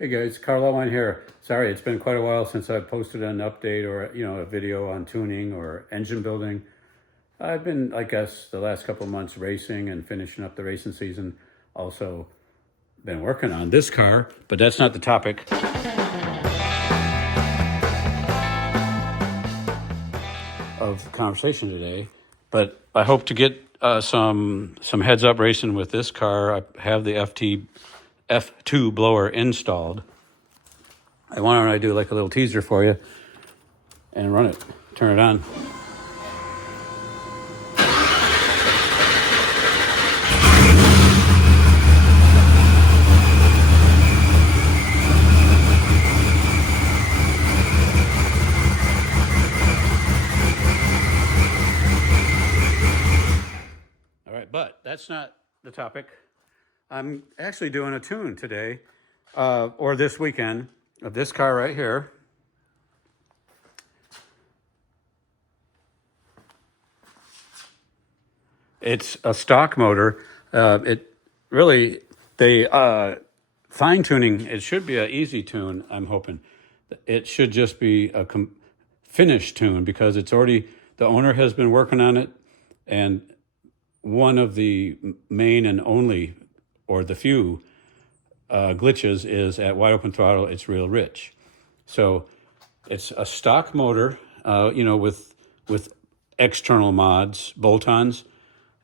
Hey guys, Carlo here. Sorry, it's been quite a while since I've posted an update or a video on tuning or engine building. I've been, I guess, the last couple of months racing and finishing up the racing season. Also been working on this car, but that's not the topic of conversation today. But I hope to get some heads up racing with this car. I have the F2 blower installed. I want to do like a little teaser for you and run it, turn it on. All right, but that's not the topic. I'm actually doing a tune today, or this weekend, of this car right here. It's a stock motor. It really, fine tuning, it should be an easy tune, I'm hoping. It should just be a finished tune because it's already, the owner has been working on it, and one of the main and only, or the few glitches is at wide open throttle, it's real rich. So it's a stock motor, with external mods, bolt-ons.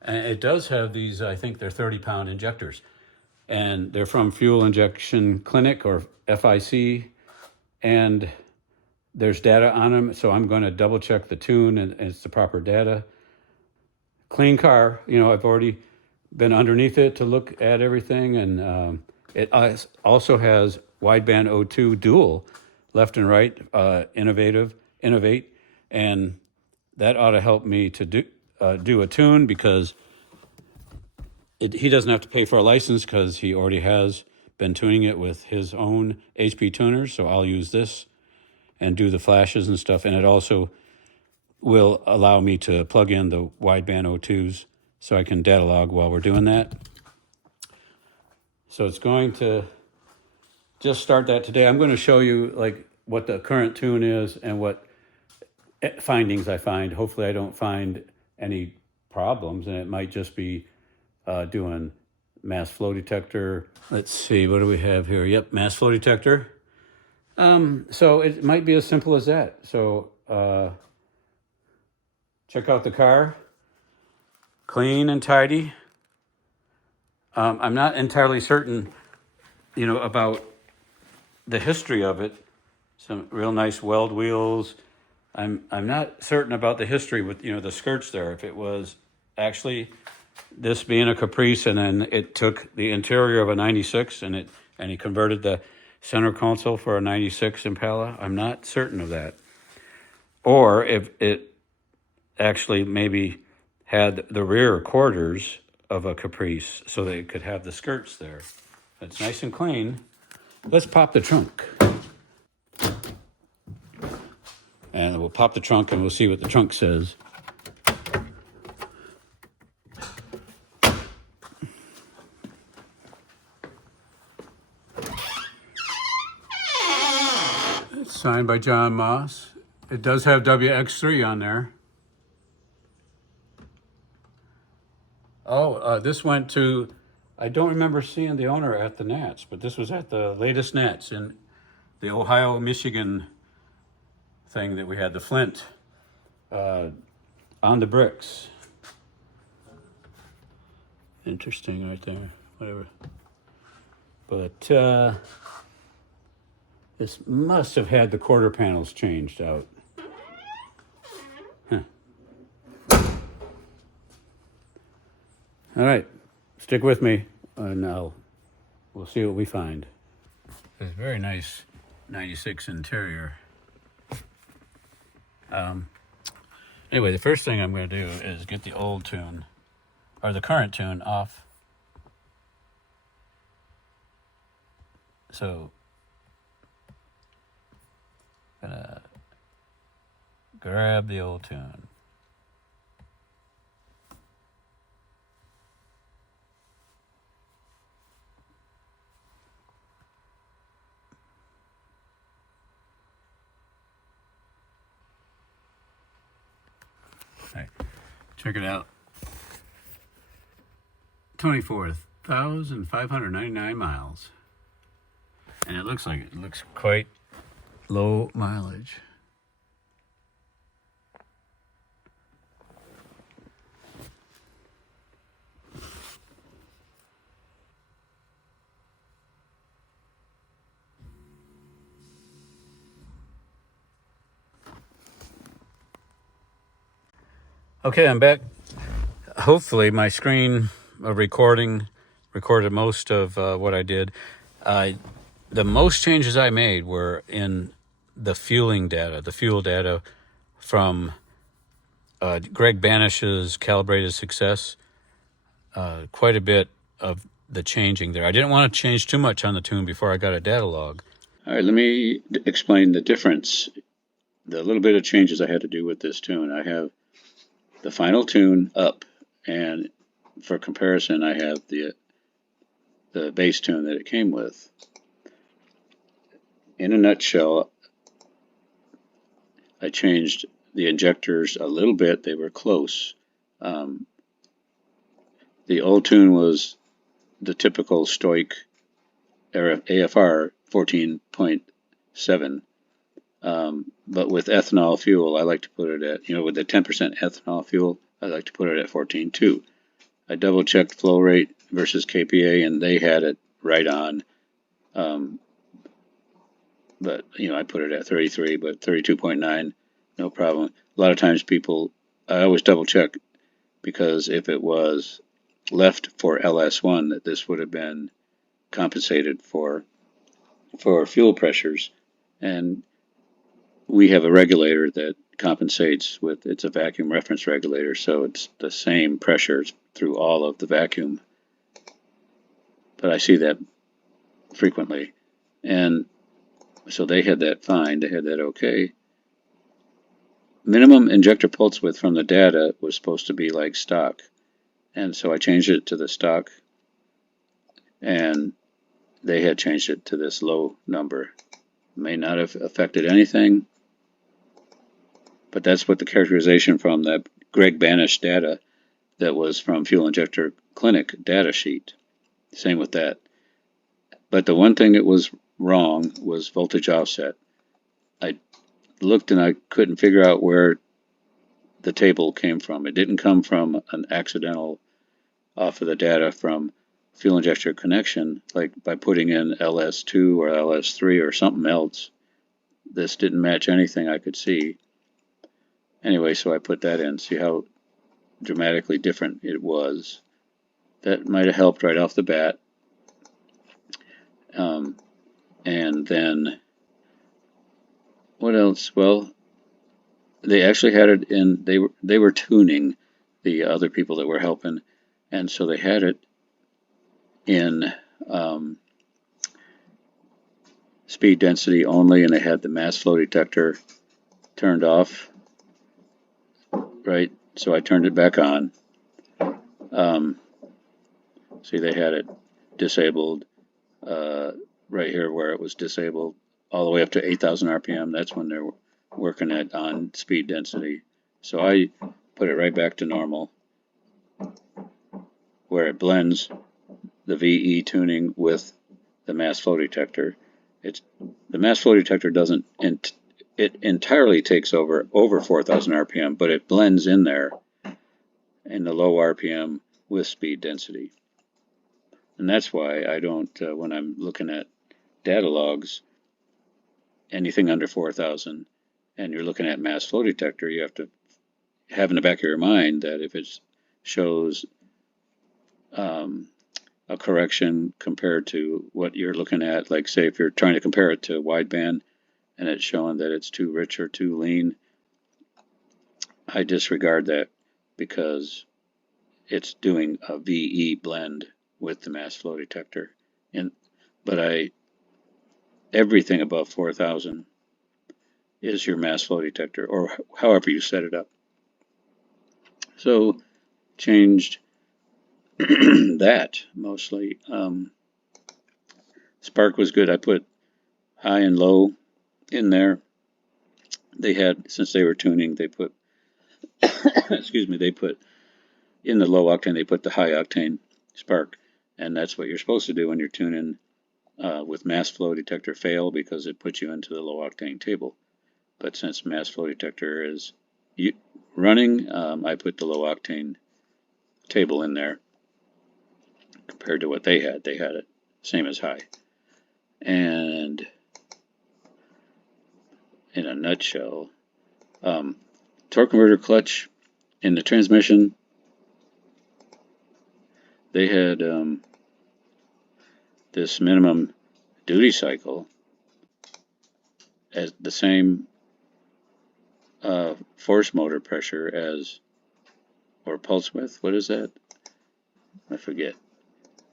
And it does have these, I think they're 30-pound injectors. And they're from Fuel Injection Clinic, or FIC. And there's data on them, so I'm going to double check the tune and it's the proper data. Clean car, I've already been underneath it to look at everything. And it also has wideband O2 dual, left and right, innovate. And that ought to help me to do a tune because he doesn't have to pay for a license because he already has been tuning it with his own HP tuners. So I'll use this and do the flashes and stuff. And it also will allow me to plug in the wideband O2s so I can data log while we're doing that. So it's going to just start that today. I'm going to show you like what the current tune is and what findings I find. Hopefully I don't find any problems, and it might just be doing mass flow detector. Let's see, what do we have here? Yep, mass flow detector. So it might be as simple as that. So check out the car. Clean and tidy. I'm not entirely certain, about the history of it. Some real nice weld wheels. I'm not certain about the history with, the skirts there. If it was actually this being a Caprice and then it took the interior of a 96 and he converted the center console for a 96 Impala. I'm not certain of that. Or if it actually maybe had the rear quarters of a Caprice so that it could have the skirts there. It's nice and clean. Let's pop the trunk. And we'll pop the trunk and we'll see what the trunk says. It's signed by John Moss. It does have WX3 on there. Oh, this went to, I don't remember seeing the owner at the Nats, but this was at the latest Nats in the Ohio, Michigan thing that we had, the Flint, on the bricks. Interesting right there, whatever. But this must have had the quarter panels changed out. Huh. All right, stick with me, and we'll see what we find. It's a very nice 96 interior. Anyway, the first thing I'm going to do is get the old tune, or the current tune, off. So, I'm going to grab the old tune. Right, check it out. 24,599 miles. And it looks quite low mileage. Okay, I'm back. Hopefully my screen recorded most of what I did. The most changes I made were in the fuel data from Greg Banish's Calibrated Success. Quite a bit of the changing there. I didn't want to change too much on the tune before I got a data log. All right, let me explain the difference, the little bit of changes I had to do with this tune. I have the final tune up, and for comparison, I have the bass tune that it came with. In a nutshell, I changed the injectors a little bit. They were close. The old tune was the typical Stoic AFR 14.7. But with ethanol fuel, I like to put it at, with the 10% ethanol fuel, I like to put it at 14.2. I double checked flow rate versus KPA, and they had it right on. But, I put it at 33, but 32.9, no problem. A lot of times I always double check, because if it was left for LS1, that this would have been compensated for fuel pressures. And we have a regulator that compensates with, it's a vacuum reference regulator, so it's the same pressures through all of the vacuum. But I see that frequently. And so they had that fine, they had that okay. Minimum injector pulse width from the data was supposed to be like stock. And so I changed it to the stock, and they had changed it to this low number. May not have affected anything, but that's what the characterization from that Greg Banish data that was from Fuel Injector Clinic data sheet. Same with that. But the one thing that was wrong was voltage offset. I looked and I couldn't figure out where the table came from. It didn't come from an accidental off of the data from fuel injector connection, like by putting in LS2 or LS3 or something else. This didn't match anything I could see. Anyway, so I put that in. See how dramatically different it was. That might have helped right off the bat. And then what else? Well, they actually had it in. They were tuning, the other people that were helping, and so they had it in speed density only, and they had the mass flow detector turned off. Right, so I turned it back on. See, they had it disabled right here where it was disabled all the way up to 8,000 RPM. That's when they're working it on speed density. So I put it right back to normal, where it blends the VE tuning with the mass flow detector. The mass flow detector doesn't, it entirely takes over 4,000 RPM, but it blends in there in the low RPM with speed density. And that's why I don't, when I'm looking at data logs, anything under 4,000, and you're looking at mass flow detector, you have to have in the back of your mind that if it shows a correction compared to what you're looking at, like say if you're trying to compare it to wideband and it's showing that it's too rich or too lean, I disregard that because it's doing a VE blend with the mass flow detector. But everything above 4,000 is your mass flow detector, or however you set it up. So changed that mostly. Spark was good. I put high and low in there. They had, since they were tuning, they put excuse me, they put in the low octane, they put the high octane spark, and that's what you're supposed to do when you're tuning with mass flow detector fail, because it puts you into the low octane table. But since mass flow detector is running, I put the low octane table in there compared to what they had. They had it same as high. And in a nutshell, torque converter clutch in the transmission, they had this minimum duty cycle at the same force motor pressure as, or pulse width, what is that? I forget.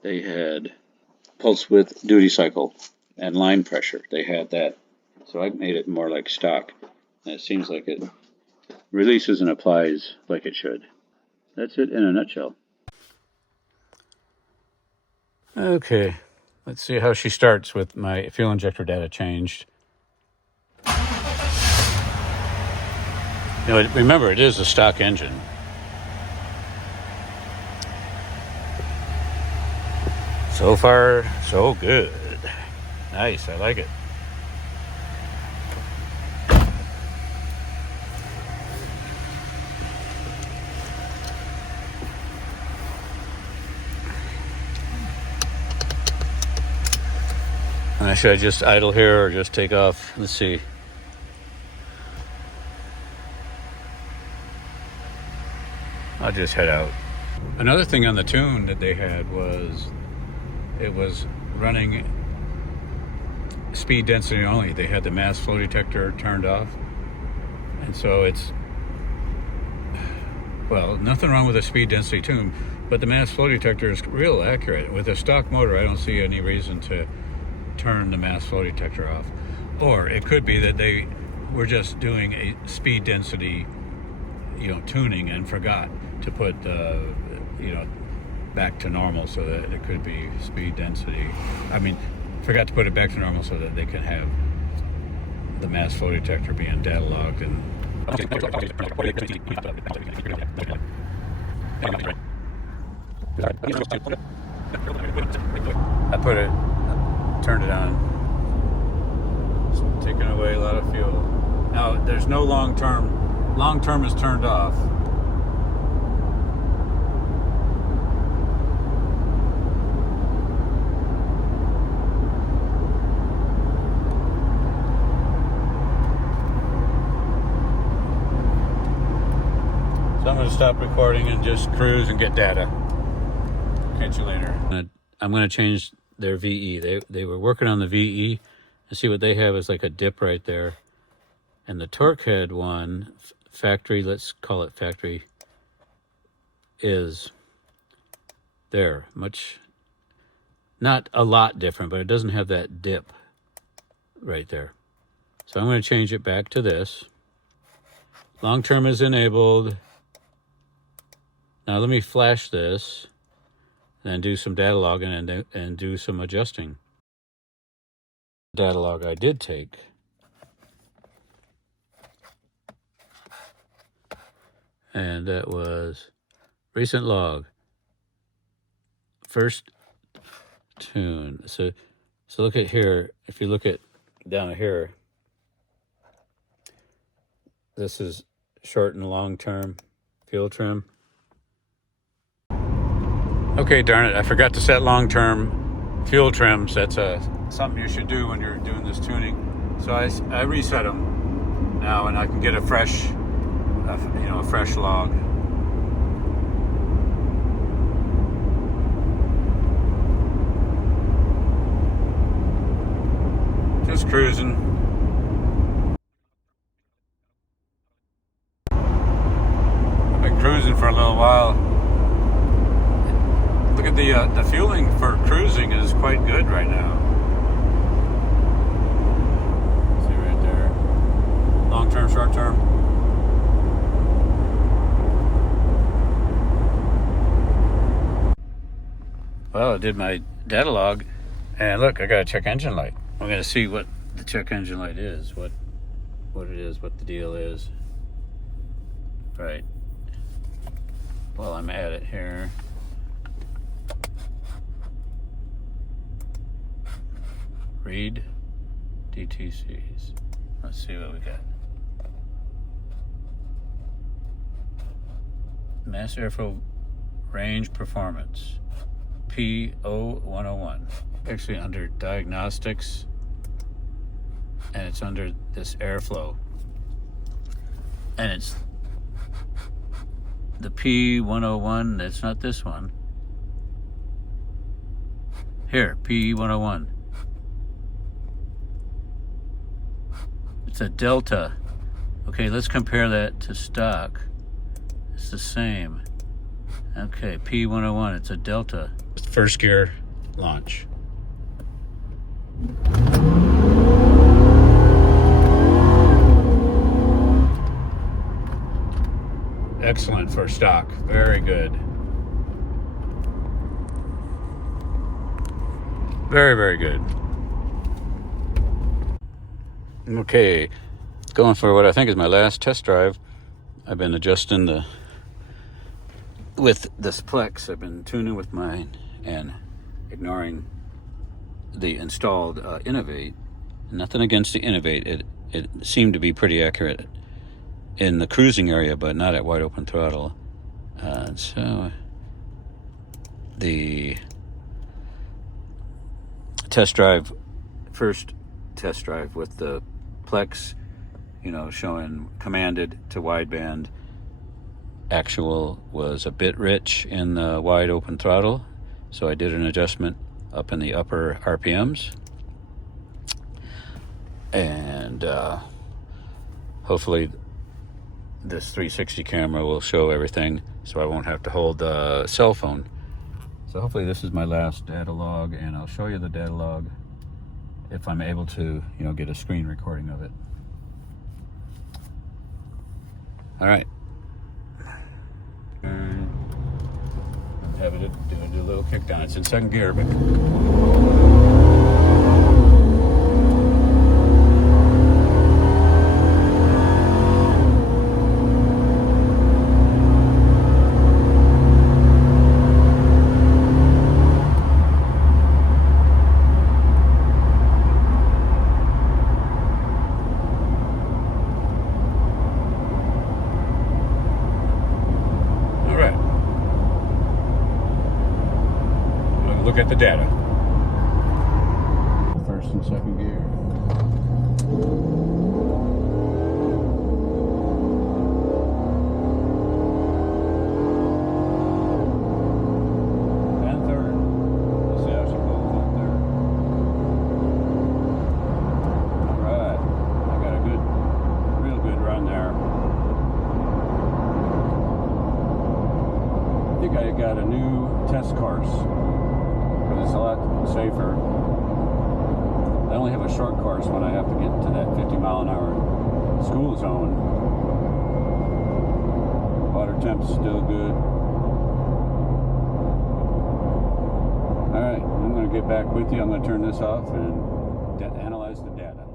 They had pulse width, duty cycle, and line pressure. They had that. So I made it more like stock. And it seems like it releases and applies like it should. That's it in a nutshell. Okay, let's see how she starts with my fuel injector data changed. You know, remember, it is a stock engine. So far, so good. Nice, I like it. Should I just idle here or just take off? Let's see. I'll just head out. Another thing on the tune that they had was it was running speed density only. They had the mass flow detector turned off. And so it's, well, nothing wrong with a speed density tune, but the mass flow detector is real accurate. With a stock motor, I don't see any reason to turn the mass flow detector off. Or it could be that they were just doing a speed density, tuning and forgot to put back to normal, so that it could be speed density. Forgot to put it back to normal so that they can have the mass flow detector being data logged and I turned it on. It's taking away a lot of fuel. Now there's no long term. Long term is turned off. So I'm going to stop recording and just cruise and get data. Catch you later. I'm going to change their VE. They were working on the VE, and see what they have is like a dip right there. And the TorqHead one, factory, let's call it factory, is there. Not a lot different, but it doesn't have that dip right there. So I'm going to change it back to this. Long term is enabled. Now let me flash this and do some data logging and do some adjusting. Data log I did take. And that was recent log. First tune. So look at here. If you look at down here, this is short and long term fuel trim. Okay, darn it, I forgot to set long-term fuel trims. That's something you should do when you're doing this tuning. So I reset them now, and I can get a fresh log. Just cruising. I've been cruising for a little while. Look at the fueling for cruising is quite good right now. See right there. Long term, short term. Well, I did my data log, and look, I got a check engine light. I'm going to see what the check engine light is, what it is, what the deal is. right. While I'm at it here. Read DTCs. Let's see what we got. Mass airflow range performance. P0101. Actually under diagnostics, and it's under this airflow. And it's the P101, that's not this one. Here, P101. It's a delta. Okay, let's compare that to stock. It's the same. Okay, P101, it's a delta. First gear launch. Excellent for stock. Very good. Very, very good. Okay, going for what I think is my last test drive. I've been adjusting with this Plex. I've been tuning with mine and ignoring the installed Innovate. Nothing against the Innovate. It seemed to be pretty accurate in the cruising area, but not at wide open throttle. So the first test drive with the Plex, showing commanded to wideband. Actual was a bit rich in the wide open throttle, so I did an adjustment up in the upper RPMs, and hopefully this 360 camera will show everything, so I won't have to hold the cell phone. So hopefully this is my last data log, and I'll show you the data log if I'm able to, get a screen recording of it. All right. Have it do a little kick down. It's in second gear, but look at the data. First and second gear. And third. Let's see how she goes in third. Alright. I got a real good run there. I think I got a new test course. It's a lot safer. I only have a short course when I have to get to that 50-mile-an-hour school zone. Water temp's still good. Alright, I'm going to get back with you. I'm going to turn this off and analyze the data.